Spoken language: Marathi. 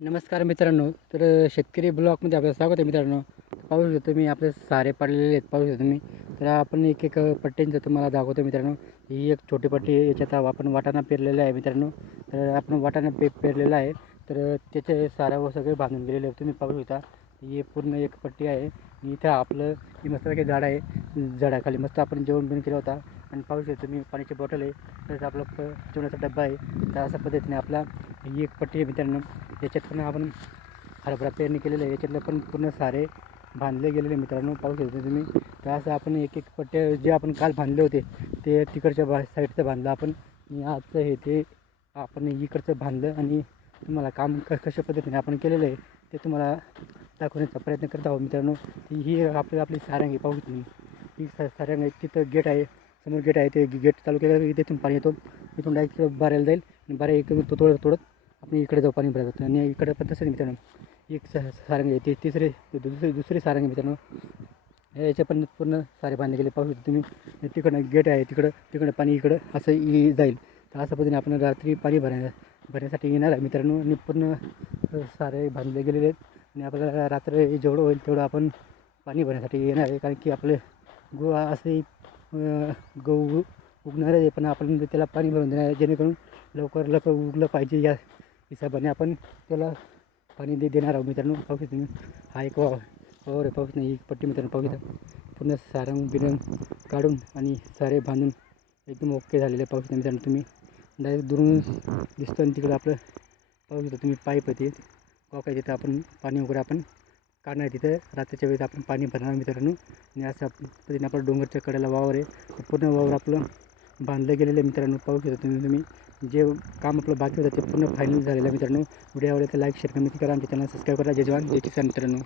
नमस्कार मित्रांनो. तर शेतकरी ब्लॉगमध्ये आपलं स्वागत आहे मित्रांनो. पाहू शकतो मी आपले सारे पडलेले आहेत, पाहू शकतो तुम्ही. तर आपण एक एक पट्ट्यांचं तुम्हाला दाखवतो मित्रांनो. ही एक छोटी पट्टी आहे, याच्यात आपण वाटाणा पेरलेला आहे मित्रांनो. तर आपण वाटाणा पेरलेला आहे. तर त्याचे सारा सगळे बांधून गेलेले आहे, तुम्ही पाहू शकता. ही पूर्ण एक पट्टी आहे. इथं आपलं ही मस्तपैकी झाड आहे, झाडाखाली मस्त आपण जेवण बिवण केलं होता. आणि पाहू शकतो तुम्ही पाण्याची बॉटल आहे, तसंच आपला जेवणाचा डब्बा आहे. तर अशा पद्धतीने आपला ही एक पट्टी आहे मित्रांनो. याच्यात पण आपण हरभरा पेरणी केलेलं आहे, याच्यातलं पण पूर्ण सारे बांधले गेलेले मित्रांनो, पाहू शकता तुम्ही. तर असं आपण एक एक पट्टे जे आपण काल बांधले होते ते तिकडच्या साईडचं बांधलं आपण, आणि आजचं हे ते आपण इकडचं बांधलं. आणि तुम्हाला काम कशा पद्धतीने आपण केलेलं आहे ते तुम्हाला दाखवण्याचा प्रयत्न करत आहोत मित्रांनो. ही आपली सारंगी पाहू तुम्ही. ही सारंग आहे, तिथं गेट आहे, समोर गेट आहे. ते गेट चालू केलं तिथून पाणी येतो, इथून डायरेक्ट बारायला जाईल आणि बारा एक तो तोडत आपण इकडे जाऊ पाणी भरत जातं. आणि इकडे पण तसंच मित्रांनो. एक सारंग आहे, ते दुसरी सारंग आहे मित्रांनो. याच्या पण पूर्ण सारे बांधले गेले, पाहू शकतो तुम्ही. तिकडं गेट आहे, तिकडं पाणी इकडं असं जाईल. तर अशा पद्धतीने आपण रात्री पाणी भरण्यासाठी येणार आहे मित्रांनो. आणि पूर्ण सारे बांधले गेलेले आहेत. आणि आपल्याला रात्र जेवढं होईल तेवढं आपण पाणी भरण्यासाठी येणार आहे, कारण की आपले गहू असे गहू उगणार आहे, पण आपण त्याला पाणी भरून देणार आहे, जेणेकरून लवकर उगलं पाहिजे या हिशोबाने आपण त्याला पाणी देणार आहोत मित्रांनो. पाहू शकतो तुम्ही. हा एक वावर आहे, पाहू नाही, एक पट्टी मित्रांनो पाहू शकता. पूर्ण सारंग बिरंग काढून आणि सारे बांधून एकदम ओके झालेले पाहू शकता मित्रांनो. तुम्ही डायरेक्ट दुरून दिसतं आणि तिकडं आपलं पाहू शकता तुम्ही. पाईप आहे ते कॉक आहे, तिथं आपण पाणी वगैरे आपण काढणार. तिथं रात्रीच्या वेळेस आपण पाणी भरणार मित्रांनो. आणि असं पद्धतीने आपलं डोंगरच्या कडेला वावर आहे, पूर्ण वावर आपलं बांधलं गेलेलं आहे मित्रांनो. पाहू शकता तुम्ही. जे काम आपलं बाकी होतं ते पूर्ण फायनल झालेलं आहे मित्रांनो. व्हिडिओ आवडला तर लाईक शेअर कमेंट करा आणि चॅनल सबस्क्राईब करा. जय जवान जय किसान मित्रांनो.